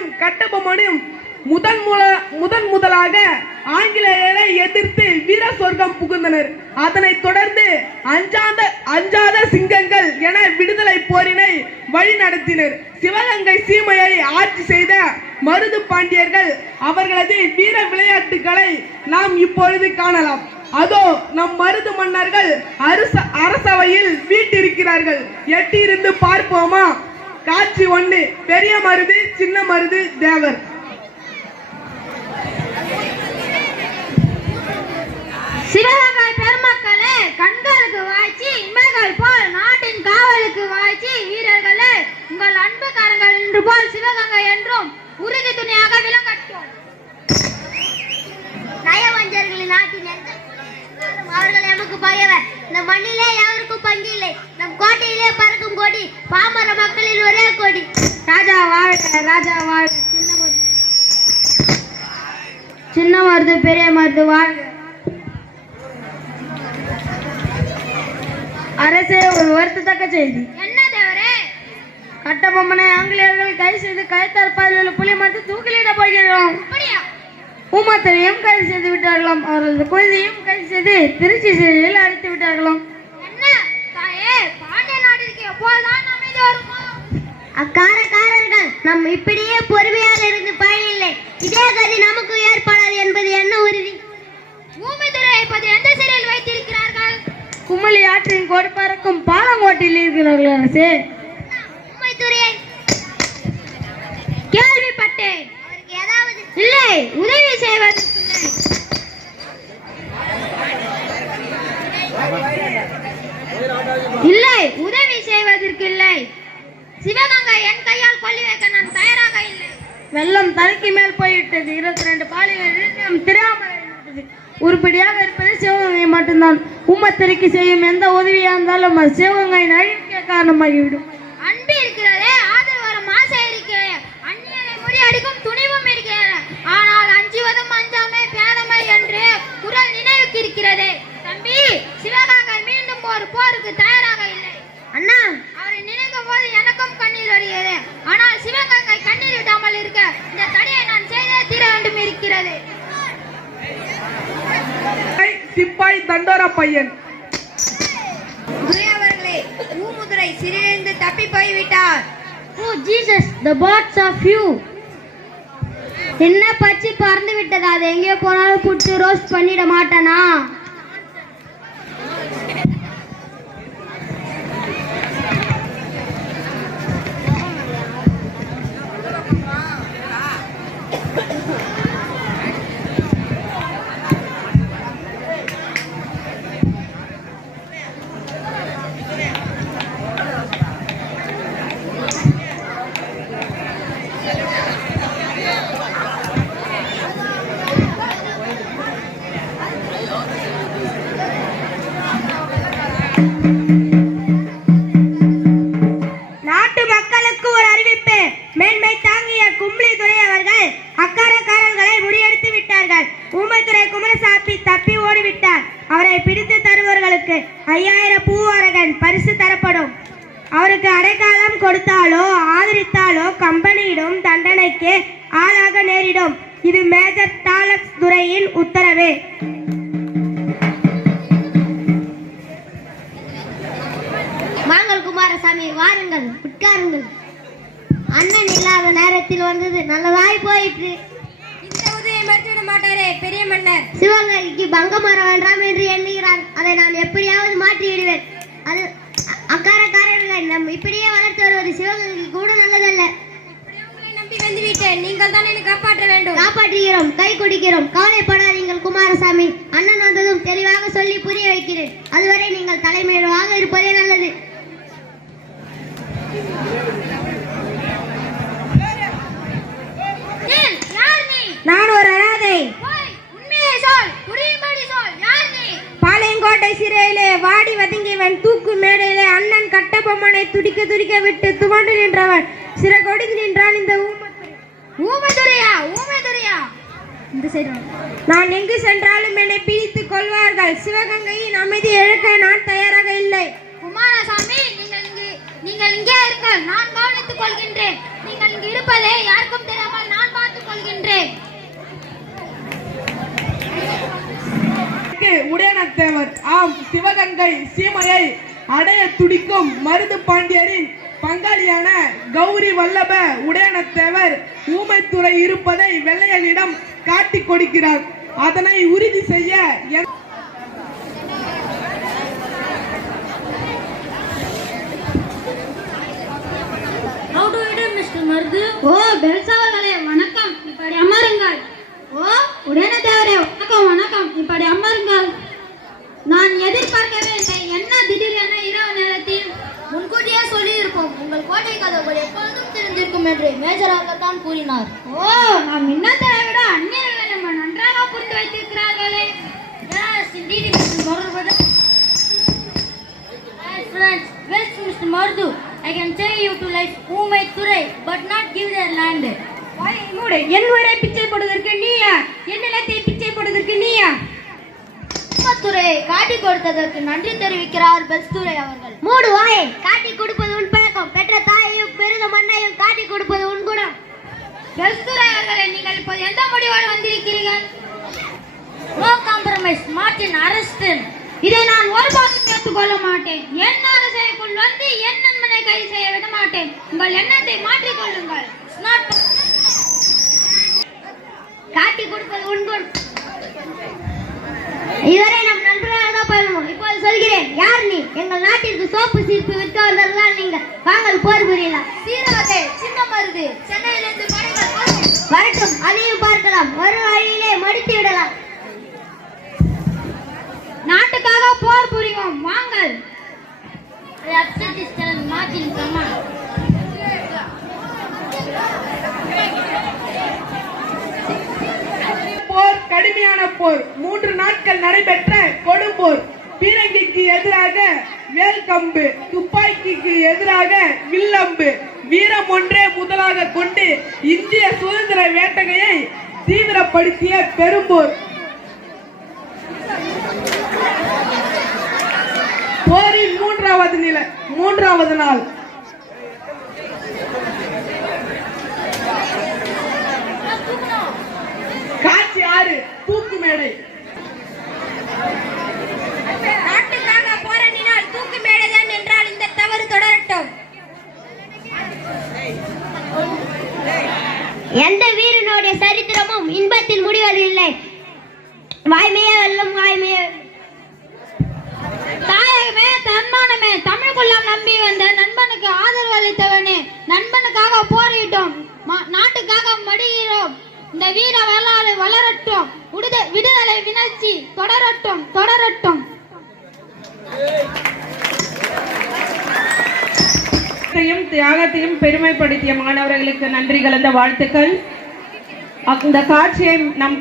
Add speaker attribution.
Speaker 1: வீரனும் கட்டபொம்மனும் முதன் முல முதன் முதலாக ஆங்கிலேயரை எதிர்த்து வீர சொர்க்கம் புகுந்தனர். அதனைத் தொடர்ந்து அஞ்சாத அஞ்சாத சிங்கங்கள் என விடுதலை போரினை வழி நடத்தினர். சிவகங்கை சீமையை ஆட்சி செய்த மருது பாண்டியர்கள் அவர்களது வீர விளையாட்டுகளை நாம் இப்பொழுது காணலாம். அதோ நம் மருது மன்னர்கள் அரசவையில் வீட்டிருக்கிறார்கள். எட்டியிருந்து பார்ப்போமா? காட்சி ஒண்ணு பெரிய மருது சின்ன மருது தேவர்.
Speaker 2: சிவகங்கை பெருமக்களே கண்களுக்கு வாய்ச்சி இமைகள் போல் நாட்டின் காவலுக்கு வாய்ச்சி வீரர்களே உங்கள் அன்பு கரங்கள் என்று போல் சிவகங்கை என்றும் உறுதி துணையாக விளங்கட்டும்
Speaker 3: நயவஞ்சர்களின் நாட்டின் எந்த அவர்கள் எமக்கு பகைவர். இந்த மண்ணிலே யாருக்கும் பங்கு இல்லை. நம் கோட்டையிலே பறக்கும் கொடி பாமர மக்களின் ஒரே கொடி.
Speaker 2: ராஜா வாழ்க ராஜா வாழ்க. சின்ன மருது. சின்ன மருது பெரிய மருது வாழ்க. அரசே ஒரு வருத்தத்தக்க செய்தி.
Speaker 3: என்ன தேவரே
Speaker 2: கட்டபொம்மனை ஆங்கிலேயர்கள் கைது செய்து கைத்தற்பாயில் உள்ள புலி மரத்தை தூக்கிலிட போகிறோம் ஊமத்தரையும் கைது செய்து விட்டார்களாம். அவர்களது குழந்தையும் கைது செய்து திருச்சி சிறையில் அடைத்து விட்டார்களாம்.
Speaker 3: அக்காரக்காரர்கள் நம் இப்படியே பொறுமையாக இருந்து பயனில்லை. இதே கதி நமக்கு ஏற்படாது என்பது என்ன உறுதி? ஊமைத்துறை இப்போது எந்த சிறையில் வைத்திருக்கிறார்கள்?
Speaker 2: கும்மளி ஆற்றின் கோடு பறக்கும் பாலங்கோட்டில் இருக்கிறார்கள் அரசே.
Speaker 3: ஊமைத்துறையை கேள்விப்பட்டேன். அவருக்கு ஏதாவது இல்லை உதவி செய்வது இல்லை உதவி செய்வதற்கு இல்லை சிவகங்கை என் கையால் கொல்லி வைக்க நான் தயாராக இல்லை
Speaker 2: வெள்ளம் தலைக்கு மேல் போய்விட்டது. இருபத்தி ரெண்டு பாலிகள் திராமல் விட்டது உருப்படியாக இருப்பது சிவகங்கை மட்டும்தான். உம்மத்திரைக்கு செய்யும் எந்த உதவியாக இருந்தாலும் அது சிவகங்கையின் அழிவுக்கே காரணமாகிவிடும்.
Speaker 3: அன்பு இருக்கிற
Speaker 1: சிப்பாய் தண்டோரா பையன்.
Speaker 3: அவர்களே ஊமுதுரை சிறிலிருந்து தப்பி போய்விட்டார்.
Speaker 2: ஓ Jesus the parts of you
Speaker 3: என்ன பச்சி பறந்து விட்டது அது எங்கே போனாலும் புட்டு ரோஸ்ட் பண்ணிட மாட்டானா?
Speaker 2: நாட்டு மக்களுக்கு ஒரு அறிவிப்பு. மேன்மை தாங்கிய கும்ளி துறை அவர்கள் அக்காரக்காரர்களை முறியடித்து விட்டார்கள். ஊமைத்துறை குமரசாமி தப்பி ஓடிவிட்டார். அவரை பிடித்து தருபவர்களுக்கு ஐயாயிரம் பூவாரகன் பரிசு தரப்படும். அவருக்கு அடைக்காலம் கொடுத்தாலோ ஆதரித்தாலோ கம்பெனியிடும் தண்டனைக்கு ஆளாக நேரிடும். இது மேஜர் டாலக்ஸ் துறையின் உத்தரவு.
Speaker 3: குமாரசாமி வாருங்கள் உட்காருங்கள். அண்ணன் இல்லாத நேரத்தில் வந்தது நல்லதாய் போயிற்று.
Speaker 2: இந்த உதவியை மறுத்துவிட மாட்டாரே பெரிய மன்னர்.
Speaker 3: சிவகங்கைக்கு பங்கம் வர வேண்டாம் என்று எண்ணுகிறார். அதை நான் எப்படியாவது மாற்றி விடுவேன் அது அக்காரக்காரர்களை நம் இப்படியே வளர்த்து வருவது சிவகங்கைக்கு கூட நல்லதல்ல.
Speaker 2: நம்பி வந்து விட்டேன் நீங்கள் தான் என்னை காப்பாற்ற வேண்டும்.
Speaker 3: காப்பாற்றுகிறோம் கை குடிக்கிறோம். கவலைப்படாதீங்கள் குமாரசாமி. அண்ணன் வந்ததும் தெளிவாக சொல்லி புரிய வைக்கிறேன். அதுவரை நீங்கள் தலைமையிடமாக இருப்பதே நல்லது.
Speaker 2: வாடி வதங்கியவன் தூக்கு மேடையிலே அண்ணன் கட்டபொம்மனை துடிக்க துடிக்க விட்டு துவண்டு நின்றவன். சிறை கொடுத்து நின்றான் இந்த
Speaker 3: ஊமைதுரையா? ஊமைதுரையா? இந்த சைடு
Speaker 2: நான் எங்கு சென்றாலும் என்னை பிடித்து கொள்வார்கள். சிவகங்கையின் அமைதி இழக்க நான் தயாராக இல்லை.
Speaker 3: குமாரசாமி நீங்கள் இங்கே நீங்கள் இங்கே இருங்கள். நான் கவனித்துக் கொள்கின்றேன். நீங்கள் இங்கு இருப்பதை யாருக்கும் தெரியாமல் நான் பார்த்துக் கொள்கின்றேன்.
Speaker 1: உடையனத்தேவர். ஆம் சிவகங்கை சீமையை அடைய துடிக்கும் மருது பாண்டியரின் பங்காளியான கௌரி வல்லப உடையனத்தேவர் ஊமைத்துறை இருப்பதை வெள்ளையனிடம் காட்டிக் கொடுக்கிறார். அதனை உறுதி செய்ய
Speaker 3: மருது ஓ பெல்சாவர்களே வணக்கம். இப்படி அமருங்கள். ஓ உடனே இப்படி அமருங்கள். நான் எதிர்பார்க்கவே இல்லை. என்ன திடீரென இரவு நேரத்தில் முன்கூட்டியே சொல்லியிருப்போம். உங்கள் கோட்டை கதவுகள் எப்பொழுதும் திறந்திருக்கும் என்று மேஜர் அவர்கள் தான் கூறினார். ஓ நாம் இன்னத்தை விட அந்நியர்களை நம்ம நன்றாக புரிந்து வைத்திருக்கிறார்களே. Yes, I can tell you to like Umay Thurai, but not give their land.
Speaker 2: மூடு. என் பிச்சை போடுவதற்கு நீயா? என் நிலத்தை பிச்சை போடுவதற்கு நீயா?
Speaker 3: துறை காட்டி கொடுத்ததற்கு நன்றி தெரிவிக்கிறார் பெஸ்துரை அவர்கள்.
Speaker 2: மூடு வாயை காட்டி கொடுப்பது உன் பழக்கம். பெற்ற தாயையும் பெருத மண்ணையும் காட்டி கொடுப்பது உன் குணம்.
Speaker 3: பெஸ்துரை அவர்களை நீங்கள் இப்போது எந்த முடிவோடு வந்திருக்கிறீர்கள்? நோ காம்ப்ரமைஸ் மார்டின் அரஸ்ட் இதை நான் ஒருபோதும் ஏற்றுக்கொள்ள மாட்டேன். என் அரசைக்குள் வந்து என் நண்பனை கைது செய்ய விட மாட்டேன். உங்கள் எண்ணத்தை மாற்றிக் கொள்ளுங்கள் It's not
Speaker 2: காட்டி கொடுப்பது உன் குணம் இதுவரை நம் நண்பர்களாக தான் பழகும் இப்போது சொல்கிறேன் யார் நீ நாட்டிற்கு சோப்பு சீர்ப்பு விற்கவர்கள் தான் நீங்கள் வாங்கள் போர் புரியலாம்
Speaker 3: சீரவகை சின்ன மருது சென்னையிலிருந்து.
Speaker 2: வரட்டும் அதையும் பார்க்கலாம். ஒரு வழியிலே மடித்து விடலாம்.
Speaker 3: நாட்டுக்காக போர் challenge, Martin, come on.
Speaker 1: போர் கடுமையான போர். மூன்று நாட்கள் நடைபெற்ற கொடும்போர் பீரங்கிக்கு எதிராக வேல்கம்பு துப்பாக்கிக்கு எதிராக வில்லம்பு வீரம் ஒன்றே முதலாக கொண்டு இந்திய சுதந்திர வேட்டகையை தீவிரப்படுத்திய பெரும்போர். போரின் மூன்றாவது நிலை மூன்றாவது நாள். காட்சி ஆறு தூக்கு மேடை
Speaker 2: நாட்டுக்காக போராடினால் தூக்கு மேடைதான் என்றால் இந்த தவறு தொடரட்டும் எந்த வீரனுடைய சரித்திரமும் இன்பத்தில் முடிவதில்லை வாய்மையே வெல்லும் வாய்மையே
Speaker 3: தாயகமே தன்மானமே தமிழ்குள்ளம் நம்பி வந்த நண்பனுக்கு ஆதரவு அளித்தவனே நண்பனுக்காக போரிட்டோம் நாட்டுக்காக மடிகிறோம் இந்த வீர வரலாறு வளரட்டும் விடுத- விடுதலை வினர்ச்சி தொடரட்டும் தொடரட்டும்.
Speaker 4: தியாகத்தையும் தியாகத்தையும் பெருமைப்படுத்திய மாணவர்களுக்கு நன்றி கலந்த வாழ்த்துக்கள். அந்த காட்சியை நம்